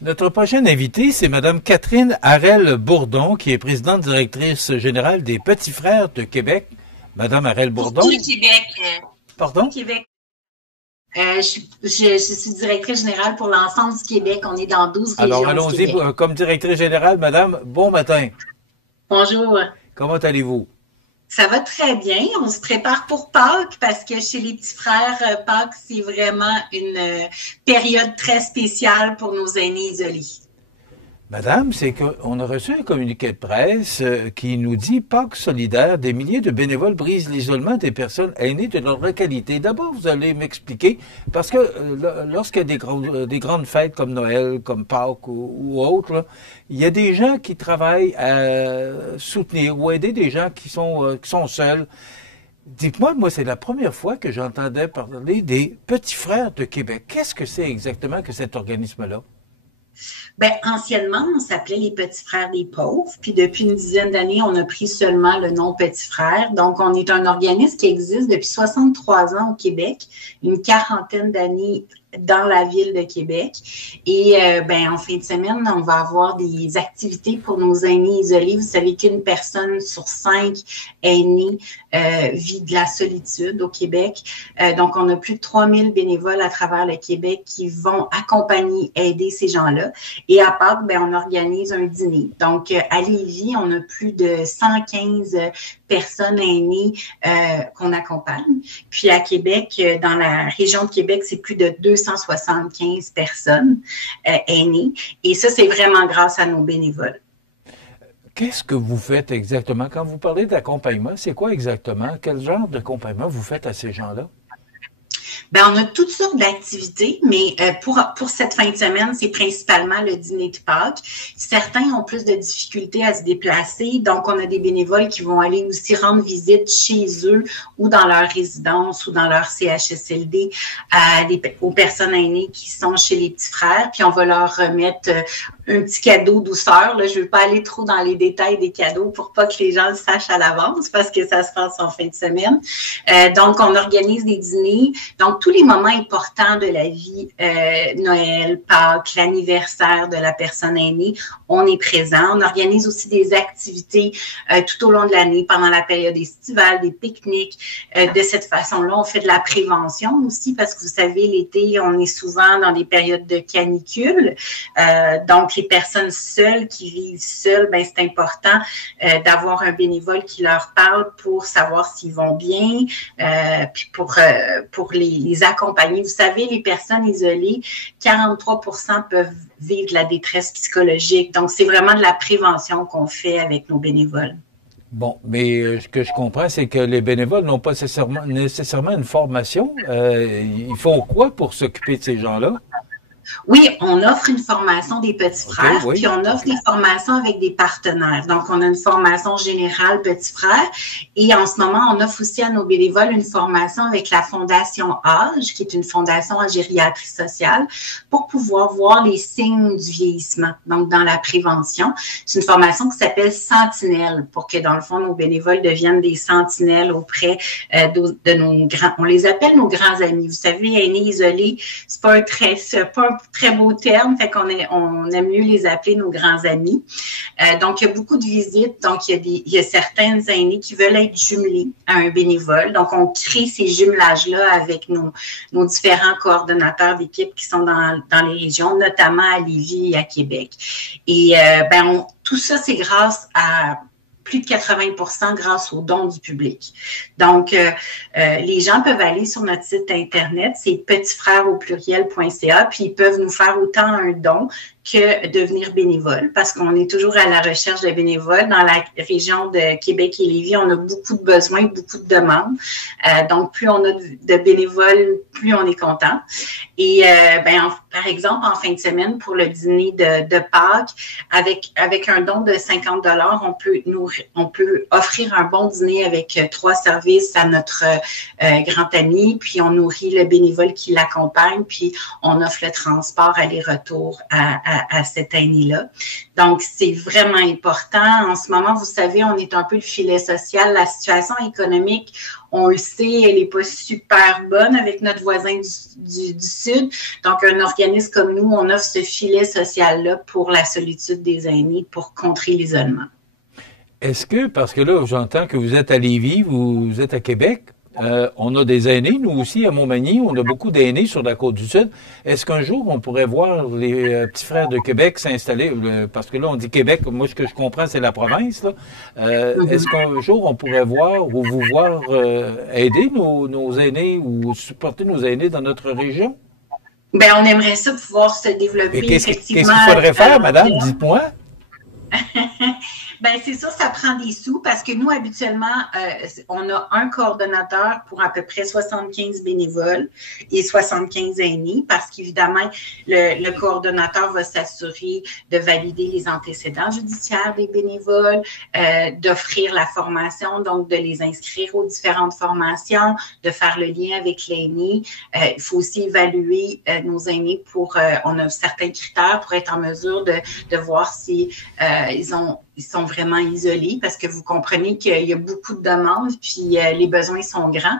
Notre prochaine invitée, c'est Madame Catherine Harel-Bourdon, qui est présidente directrice générale des Petits Frères de Québec. Madame Pour Harel-Bourdon. tout le Québec. Pour tout le Pardon? Québec. Je suis directrice générale pour l'ensemble du Québec. On est dans 12 Alors, régions du allons-y Québec. comme directrice générale, Madame. Bon matin. Bonjour. Comment allez-vous? Ça va très bien. On se prépare pour Pâques parce que chez les petits frères, Pâques, c'est vraiment une période très spéciale pour nos aînés isolés. Madame, c'est qu'on a reçu un communiqué de presse qui nous dit Pâques solidaire, des milliers de bénévoles brisent l'isolement des personnes aînées de leur localité. D'abord, vous allez m'expliquer, parce que lorsqu'il y a des grandes fêtes comme Noël, comme Pâques ou autres, là, il y a des gens qui travaillent à soutenir ou aider des gens qui sont seuls. Dites-moi, moi, c'est la première fois que j'entendais parler des Petits Frères de Québec. Qu'est-ce que c'est exactement que cet organisme-là? Ben, anciennement, on s'appelait les Petits Frères des pauvres, puis depuis une dizaine d'années, on a pris seulement le nom Petits Frères. Donc, on est un organisme qui existe depuis 63 ans au Québec, une quarantaine d'années dans la ville de Québec. Et ben, en fin de semaine, on va avoir des activités pour nos aînés isolés. Vous savez qu'une personne sur 5 aînés vit de la solitude au Québec. Donc, on a plus de 3000 bénévoles à travers le Québec qui vont accompagner, aider ces gens-là. Et à Pâques, ben, on organise un dîner. Donc, à Lévis, on a plus de 115 personnes aînées qu'on accompagne. Puis à Québec, dans la région de Québec, c'est plus de 275 personnes aînées. Et ça, c'est vraiment grâce à nos bénévoles. Qu'est-ce que vous faites exactement? Quand vous parlez d'accompagnement, c'est quoi exactement? Quel genre d'accompagnement vous faites à ces gens-là? Ben, on a toutes sortes d'activités, mais pour cette fin de semaine, c'est principalement le dîner de Pâques. Certains ont plus de difficultés à se déplacer, donc on a des bénévoles qui vont aller aussi rendre visite chez eux ou dans leur résidence ou dans leur CHSLD aux personnes aînées qui sont chez les petits frères, puis on va leur remettre un petit cadeau douceur. Là, je ne veux pas aller trop dans les détails des cadeaux pour pas que les gens le sachent à l'avance parce que ça se passe en fin de semaine. Donc, on organise des dîners. Donc, tous les moments importants de la vie, Noël, Pâques, l'anniversaire de la personne aînée, on est présent. On organise aussi des activités tout au long de l'année, pendant la période estivale, des pique-niques. De cette façon-là, on fait de la prévention aussi parce que vous savez, l'été, on est souvent dans des périodes de canicule. Donc, les personnes seules qui vivent seules, ben c'est important d'avoir un bénévole qui leur parle pour savoir s'ils vont bien, puis pour les accompagner. Vous savez, les personnes isolées, 43% peuvent vivre de la détresse psychologique. Donc, c'est vraiment de la prévention qu'on fait avec nos bénévoles. Bon, mais ce que je comprends, c'est que les bénévoles n'ont pas nécessairement une formation. Il faut quoi pour s'occuper de ces gens-là? Oui, on offre une formation des petits frères, oui. puis on offre des formations avec des partenaires. Donc, on a une formation générale petits frères et en ce moment, on offre aussi à nos bénévoles une formation avec la Fondation Âge, qui est une fondation en gériatrie sociale, pour pouvoir voir les signes du vieillissement, donc dans la prévention. C'est une formation qui s'appelle Sentinelle, pour que, dans le fond, nos bénévoles deviennent des sentinelles auprès de nos grands, on les appelle nos grands amis. Vous savez, aînés isolés, c'est pas un très beau terme, fait qu'on on aime mieux les appeler nos grands amis. Donc, il y a beaucoup de visites. Donc, il y a certaines aînés qui veulent être jumelés à un bénévole. Donc, on crée ces jumelages-là avec nos différents coordonnateurs d'équipe qui sont dans les régions, notamment à Lévis et à Québec. Et tout ça, c'est grâce à plus de 80% grâce aux dons du public. Donc, les gens peuvent aller sur notre site Internet, c'est petitsfrèresaupluriel.ca, puis ils peuvent nous faire autant un don que devenir bénévole, parce qu'on est toujours à la recherche de bénévoles. Dans la région de Québec et Lévis, on a beaucoup de besoins, beaucoup de demandes. Donc, plus on a de bénévoles, plus on est content. Et par exemple, en fin de semaine, pour le dîner de Pâques, avec un don de 50 $, on peut offrir un bon dîner avec 3 services à notre grand ami, puis on nourrit le bénévole qui l'accompagne, puis on offre le transport aller-retour à à cette aîné-là. Donc, c'est vraiment important. En ce moment, vous savez, on est un peu le filet social. La situation économique, on le sait, elle n'est pas super bonne avec notre voisin du Sud. Donc, un organisme comme nous, on offre ce filet social-là pour la solitude des aînés, pour contrer l'isolement. Est-ce que, parce que là, j'entends que vous êtes à Lévis, vous êtes à Québec, on a des aînés, nous aussi, à Montmagny, on a beaucoup d'aînés sur la Côte-du-Sud. Est-ce qu'un jour, on pourrait voir les petits frères de Québec s'installer, parce que là, on dit Québec, moi, ce que je comprends, c'est la province, là. Est-ce qu'un jour, on pourrait voir ou vous voir aider nos aînés ou supporter nos aînés dans notre région? Bien, on aimerait ça pouvoir se développer, effectivement. Qu'est-ce qu'il faudrait faire, madame? Dites-moi. Bien, c'est sûr, ça prend des sous parce que nous, habituellement, on a un coordonnateur pour à peu près 75 bénévoles et 75 aînés parce qu'évidemment, le coordonnateur va s'assurer de valider les antécédents judiciaires des bénévoles, d'offrir la formation, donc de les inscrire aux différentes formations, de faire le lien avec l'aîné. Il faut aussi évaluer nos aînés on a certains critères pour être en mesure de voir si ils sont vraiment isolés parce que vous comprenez qu'il y a beaucoup de demandes puis les besoins sont grands.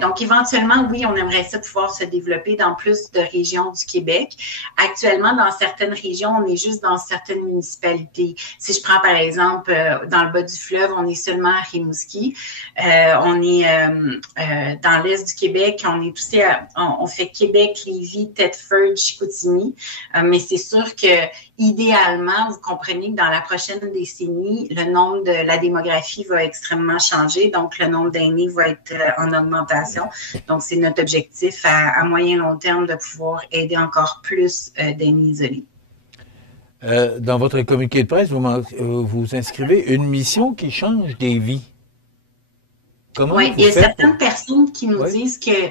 Donc, éventuellement, oui, on aimerait ça pouvoir se développer dans plus de régions du Québec. Actuellement, dans certaines régions, on est juste dans certaines municipalités. Si je prends, par exemple, dans le bas du fleuve, on est seulement à Rimouski. On est dans l'est du Québec, on est aussi on fait Québec, Lévis, Thetford, Chicoutimi. Mais c'est sûr que idéalement, vous comprenez que dans la prochaine décennie, le nombre de la démographie va extrêmement changer, donc le nombre d'aînés va être en augmentation. Donc, c'est notre objectif à moyen long terme de pouvoir aider encore plus d'aînés isolés. Dans votre communiqué de presse, vous inscrivez une mission qui change des vies. Comment oui, il y a certaines personnes qui nous disent qu'ils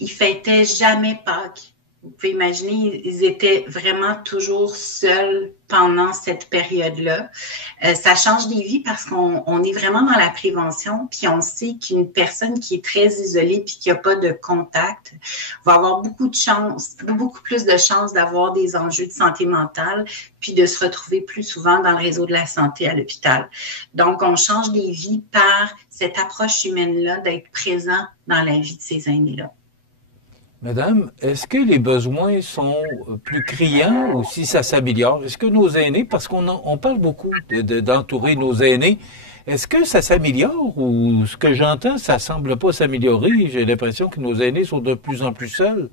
ne fêtaient jamais Pâques. Vous pouvez imaginer, ils étaient vraiment toujours seuls pendant cette période-là. Ça change des vies parce qu'on est vraiment dans la prévention, puis on sait qu'une personne qui est très isolée puis qui n'a pas de contact va avoir beaucoup plus de chances d'avoir des enjeux de santé mentale puis de se retrouver plus souvent dans le réseau de la santé à l'hôpital. Donc, on change des vies par cette approche humaine-là d'être présent dans la vie de ces aînés-là. Madame, est-ce que les besoins sont plus criants ou si ça s'améliore? Est-ce que nos aînés, parce qu'on parle beaucoup d'entourer nos aînés, est-ce que ça s'améliore ou ce que j'entends, ça semble pas s'améliorer? J'ai l'impression que nos aînés sont de plus en plus seuls.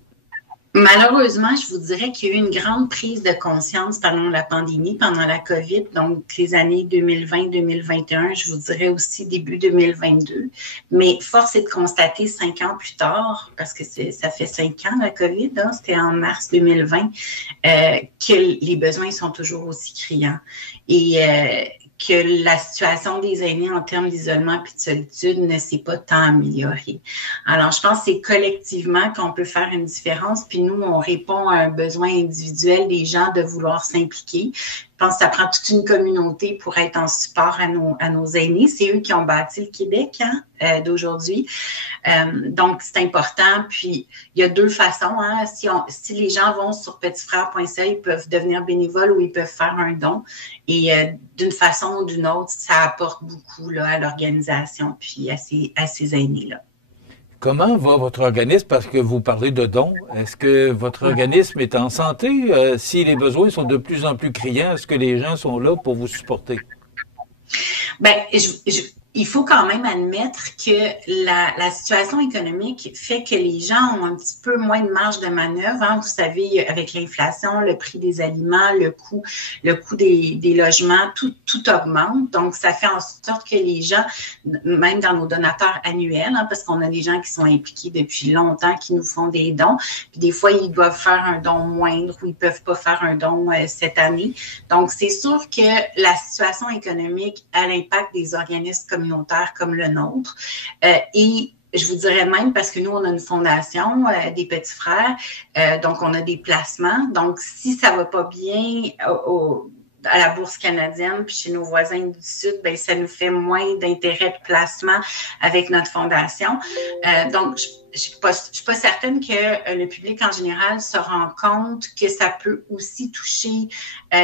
Malheureusement, je vous dirais qu'il y a eu une grande prise de conscience pendant la pandémie, pendant la COVID, donc les années 2020-2021, je vous dirais aussi début 2022. Mais force est de constater 5 ans plus tard, parce que ça fait 5 ans la COVID, hein, c'était en mars 2020, que les besoins sont toujours aussi criants. Et que la situation des aînés en termes d'isolement et de solitude ne s'est pas tant améliorée. Alors, je pense que c'est collectivement qu'on peut faire une différence. Puis nous, on répond à un besoin individuel des gens de vouloir s'impliquer. Je pense que ça prend toute une communauté pour être en support à nos aînés. C'est eux qui ont bâti le Québec d'aujourd'hui. Donc, c'est important. Puis, il y a 2 façons. Hein. Si les gens vont sur petitfrère.ca, ils peuvent devenir bénévoles ou ils peuvent faire un don. Et d'une façon ou d'une autre, ça apporte beaucoup là, à l'organisation puis à ces aînés-là. Comment va votre organisme? Parce que vous parlez de dons. Est-ce que votre organisme est en santé? Si les besoins sont de plus en plus criants, est-ce que les gens sont là pour vous supporter? Bien, il faut quand même admettre que la situation économique fait que les gens ont un petit peu moins de marge de manœuvre. Hein. Vous savez, avec l'inflation, le prix des aliments, le coût des logements, tout augmente. Donc, ça fait en sorte que les gens, même dans nos donateurs annuels, hein, parce qu'on a des gens qui sont impliqués depuis longtemps, qui nous font des dons, puis des fois, ils doivent faire un don moindre ou ils peuvent pas faire un don cette année. Donc, c'est sûr que la situation économique a l'impact des organismes communautaires comme le nôtre. Et je vous dirais même, parce que nous, on a une fondation des petits frères, donc on a des placements. Donc, si ça va pas bien à la Bourse canadienne, puis chez nos voisins du Sud, ça nous fait moins d'intérêt de placement avec notre fondation. Donc, je suis pas certaine que le public en général se rend compte que ça peut aussi toucher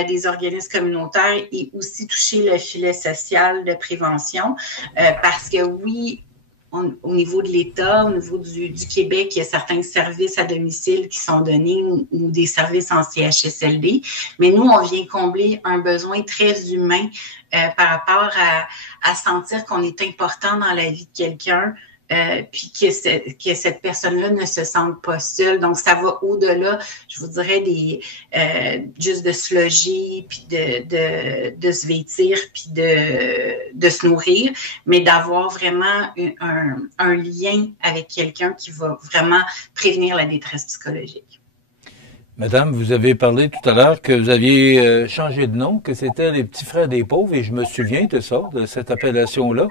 des organismes communautaires et aussi toucher le filet social de prévention, parce que oui, au niveau de l'État, au niveau du Québec, il y a certains services à domicile qui sont donnés ou des services en CHSLD, mais nous, on vient combler un besoin très humain par rapport à sentir qu'on est important dans la vie de quelqu'un, puis que cette personne-là ne se sente pas seule. Donc, ça va au-delà, je vous dirais, juste de se loger, puis de se vêtir, puis de se nourrir, mais d'avoir vraiment un lien avec quelqu'un qui va vraiment prévenir la détresse psychologique. Madame, vous avez parlé tout à l'heure que vous aviez changé de nom, que c'était les Petits Frères des Pauvres, et je me souviens de ça, de cette appellation-là.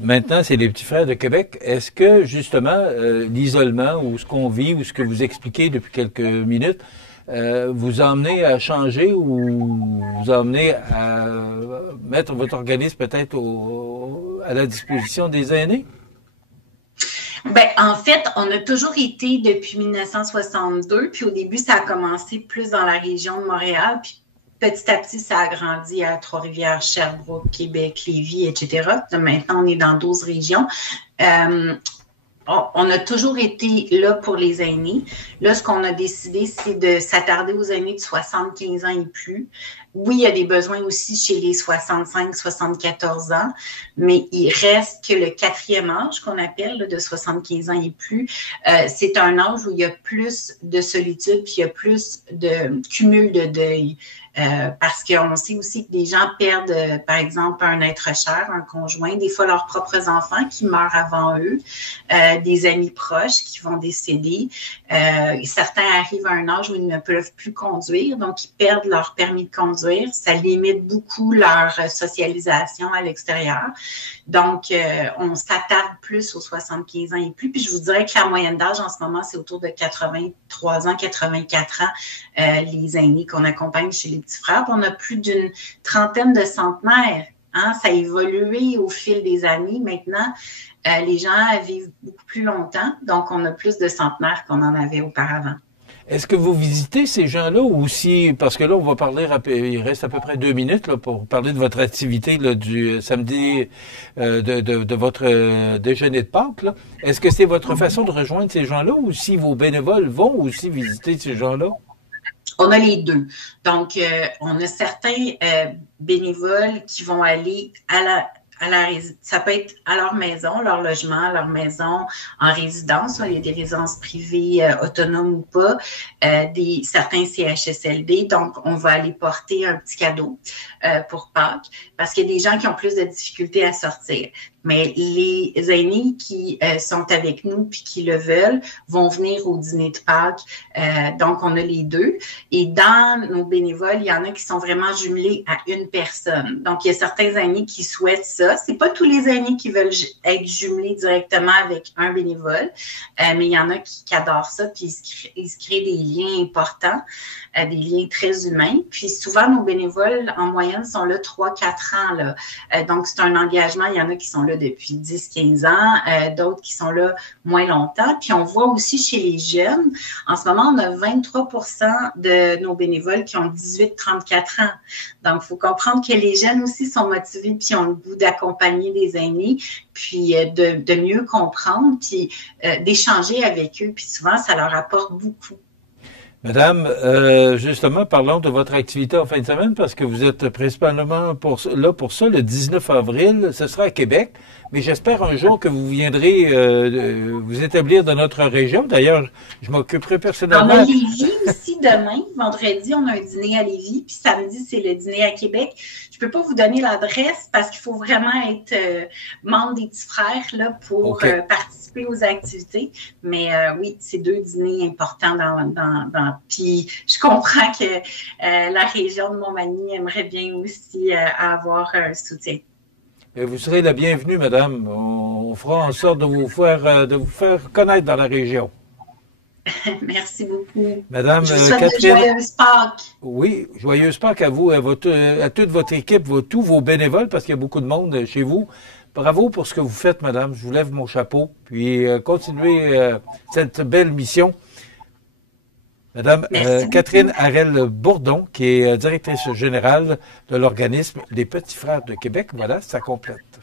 Maintenant, c'est les Petits Frères de Québec. Est-ce que, justement, l'isolement ou ce qu'on vit ou ce que vous expliquez depuis quelques minutes vous a amené à changer ou vous a amené à mettre votre organisme peut-être à la disposition des aînés? Ben, en fait, on a toujours été depuis 1962, puis au début, ça a commencé plus dans la région de Montréal, puis petit à petit, ça a grandi à Trois-Rivières, Sherbrooke, Québec, Lévis, etc. Maintenant, on est dans 12 régions. On a toujours été là pour les aînés. Là, ce qu'on a décidé, c'est de s'attarder aux aînés de 75 ans et plus. Oui, il y a des besoins aussi chez les 65-74 ans, mais il reste que le 4e âge qu'on appelle là, de 75 ans et plus, c'est un âge où il y a plus de solitude, puis il y a plus de cumul de deuil. Parce qu'on sait aussi que des gens perdent, par exemple, un être cher, un conjoint, des fois leurs propres enfants qui meurent avant eux, des amis proches qui vont décéder. Certains arrivent à un âge où ils ne peuvent plus conduire, donc ils perdent leur permis de conduire. Ça limite beaucoup leur socialisation à l'extérieur. Donc, on s'attarde plus aux 75 ans et plus. Puis je vous dirais que la moyenne d'âge en ce moment, c'est autour de 83 ans, 84 ans, les aînés qu'on accompagne chez les Petits Frères. Puis on a plus d'une trentaine de centenaires. Hein? Ça a évolué au fil des années. Maintenant, les gens vivent beaucoup plus longtemps. Donc, on a plus de centenaires qu'on en avait auparavant. Est-ce que vous visitez ces gens-là ou si, parce que là, on va parler, il reste à peu près 2 minutes là, pour parler de votre activité là, du samedi, de votre déjeuner de Pâques. Là. Est-ce que c'est votre façon de rejoindre ces gens-là ou si vos bénévoles vont aussi visiter ces gens-là? On a les deux. Donc, on a certains bénévoles qui vont aller ça peut être à leur maison, leur logement, leur maison en résidence. Il y a des résidences privées autonomes ou pas, certains CHSLD. Donc, on va aller porter un petit cadeau pour Pâques parce qu'il y a des gens qui ont plus de difficultés à sortir. Mais les aînés qui sont avec nous puis qui le veulent vont venir au dîner de Pâques. Donc, on a les deux. Et dans nos bénévoles, il y en a qui sont vraiment jumelés à une personne. Donc, il y a certains aînés qui souhaitent ça. C'est pas tous les aînés qui veulent être jumelés directement avec un bénévole, mais il y en a qui adorent ça puis ils se créent des liens importants, des liens très humains. Puis souvent, nos bénévoles, en moyenne, sont là 3-4 ans. Là. Donc, c'est un engagement. Il y en a qui sont là depuis 10-15 ans, d'autres qui sont là moins longtemps. Puis on voit aussi chez les jeunes, en ce moment, on a 23% de nos bénévoles qui ont 18-34 ans. Donc, il faut comprendre que les jeunes aussi sont motivés puis ont le goût d'accompagner des aînés, puis de mieux comprendre, puis d'échanger avec eux. Puis souvent, ça leur apporte beaucoup. Madame, justement, parlons de votre activité en fin de semaine parce que vous êtes principalement là pour ça, le 19 avril. Ce sera à Québec, mais j'espère un jour que vous viendrez vous établir dans notre région. D'ailleurs, je m'occuperai personnellement. On a Lévis aussi demain. Vendredi, on a un dîner à Lévis, puis samedi, c'est le dîner à Québec. Je peux pas vous donner l'adresse parce qu'il faut vraiment être membre des Petits Frères là, pour participer aux activités. Mais oui, c'est 2 dîners importants puis je comprends que la région de Montmagny aimerait bien aussi avoir un soutien. Et vous serez la bienvenue, madame. On fera en sorte de vous faire connaître dans la région. Merci beaucoup. Madame je vous souhaite de joyeuses Pâques. Oui, joyeuses Pâques à vous, à toute votre équipe, tous vos bénévoles, parce qu'il y a beaucoup de monde chez vous. Bravo pour ce que vous faites, madame. Je vous lève mon chapeau. Puis continuez cette belle mission. Madame Catherine Harel-Bourdon, qui est directrice générale de l'organisme Les Petits Frères de Québec. Voilà, ça complète.